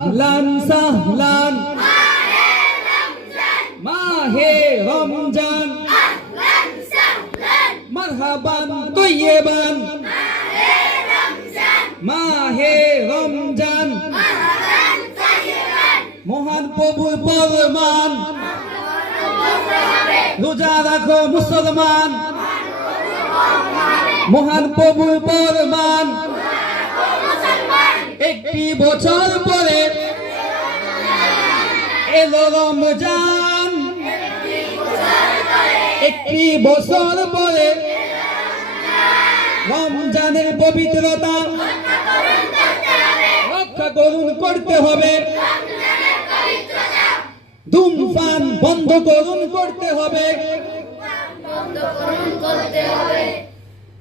আহলান সাহলান মাহে রমজান মারহাবান তৈয়বান মাহে রমজান মহান প্রভুর ফরমান রোজা রাখো মুসলমান মহান প্রভুর ফরমান একটি বছর পরে এলো রমজান একটি বছর পরে রমজানের পবিত্রতা রক্ষা করুন করতে হবে ধূমপান বন্ধ করুন করতে হবে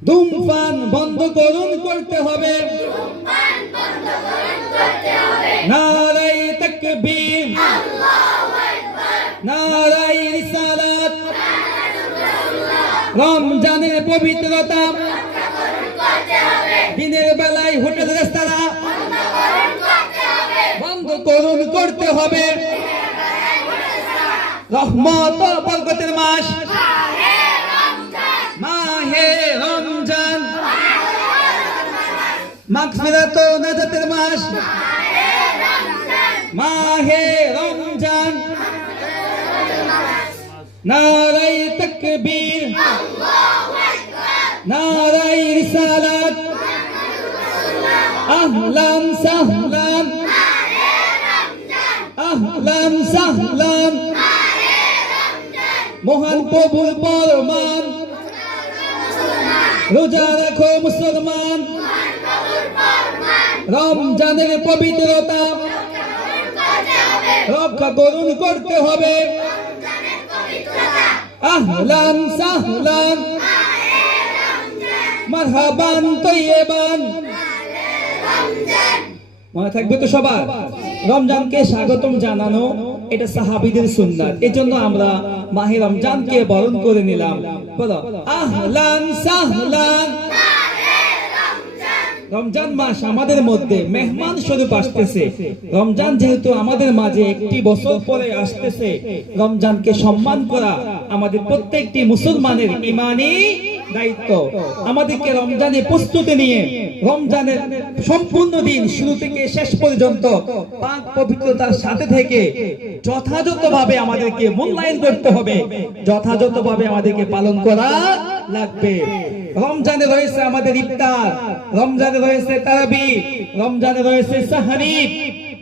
ধূমপান বন্ধ করুন করতে হবে নারায়ে তাকবীর নারায়ে রিসালাত রমজানের পবিত্রতা দিনের বেলায় হোটেল রেস্তোরাঁ বন্ধ করুন করতে হবে রহমত ও বরকতের মাস মাহে রমজান মাগফিরাত ও নাজাতের মাস মাহে রমজান নারায়ে তাকবীর নারায়ে রিসালাত আহলান সাহলান আহলান সাহলান মহান প্রভুর ফরমান রোজা রাখো মুসলমান রমজানের পবিত্রতা রক্ষা করুন করতে হবে আহলান সাহলান মারহাবান তৈয়বান মনে থাকবে তো সবার রমজানকে স্বাগতম জানানো এটা সাহাবীদের সুন্নাত এজন্য আমরা মাহে রমজানকে বরণ করে নিলাম বলো আহলান সাহলান রমজান মাস আমাদের মধ্যে মেহমান স্বরূপ আসতেছে রমজান যেহেতু আমাদের মাঝে একটি বছর পরে আসতেছে রমজানকে সম্মান করা আমাদের প্রত্যেকটি মুসলমানের ঈমানি দায়িত্ব আমাদেরকে রমজানে প্রস্তুতি নিয়ে রমজানের সম্পূর্ণ দিন শুরু থেকে শেষ পর্যন্ত পাক পবিত্রতার সাথে থেকে যথাযথভাবে আমাদেরকে মূল্যায়ন করতে হবে যথাযথভাবে আমাদেরকে পালন করা লাগবে রমজানে রয়েছে আমাদের ইফতার রমজানে রয়েছে তারাবি রমজানে রয়েছে সাহরি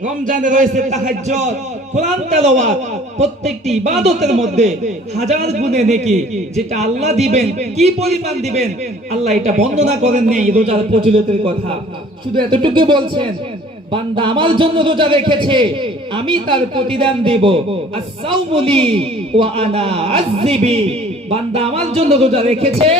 রমজানে রয়েছে তাহাজ্জুদ কোরআন তেলাওয়াত প্রত্যেকটি ইবাদতের মধ্যে হাজার গুণে নেকি যেটা আল্লাহ দিবেন কি পরিমাণ দিবেন আল্লাহ এটা বর্ণনা করেন নেই রোজার ফজিলতের কথা শুধু এতটুকু বলছেন বান্দা আমার জন্য রোজা রেখেছে আমি তার প্রতিদান দেব আস-সাওমু লি ওয়া আনা আযযিবি বান্দা আমার জন্য রোজা রেখেছে